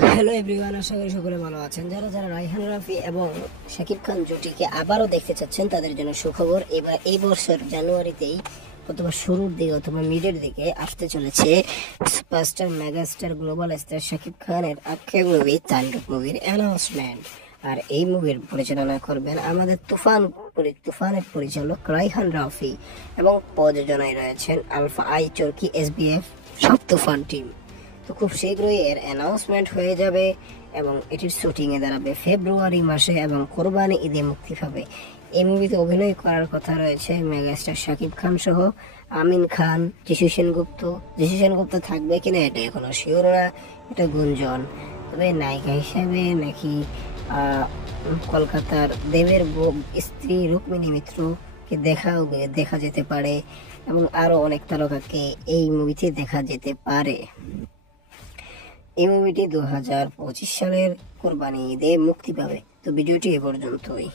Hello everyone, আশা করি সকলে ভালো আছেন। যারা যারা রায়হান রাফি এবং শাকিব খান জুটিকে আবারও দেখতে চাচ্ছেন তাদের জন্য সুখবর। এবার এই বছর জানুয়ারিতেই অথবা শুরুর দিকে অথবা মিডের দিকে আসতে চলেছে superstar megastar global star Shakib খানের আক্ষেপ মুভি তাণ্ডব মুভির অ্যানাউন্সমেন্ট। আর এই মুভির পরিচালনা করবেন আমাদের তুফানের পরিচালক রায়হান রাফি এবং প্রযোজনায় রয়েছেন আলফা আই চরকি SBF সব তুফান টিম। তো খুব শীঘ্রই এর অ্যানাউন্সমেন্ট হয়ে যাবে এবং এটির শুটিংয়ে দাঁড়াবে ফেব্রুয়ারি মাসে এবং কোরবানি ঈদে মুক্তি পাবে। এই মুভিতে অভিনয় করার কথা রয়েছে মেগাস্টার শাকিব খান সহ আমিন খান, যিশু সেনগুপ্ত থাকবে কিনা এটা এখনো শিওর না, এটা গুঞ্জন। তবে নায়িকা হিসাবে নাকি কলকাতার দেবের স্ত্রী রুক্মিণী মিত্রকে দেখা যেতে পারে এবং আরো অনেক তারকাকে এই মুভিতে দেখা যেতে পারে। এই মুভিটি 2025 সালের কোরবানি ঈদে মুক্তি পাবে। তো ভিডিওটি এ পর্যন্তই।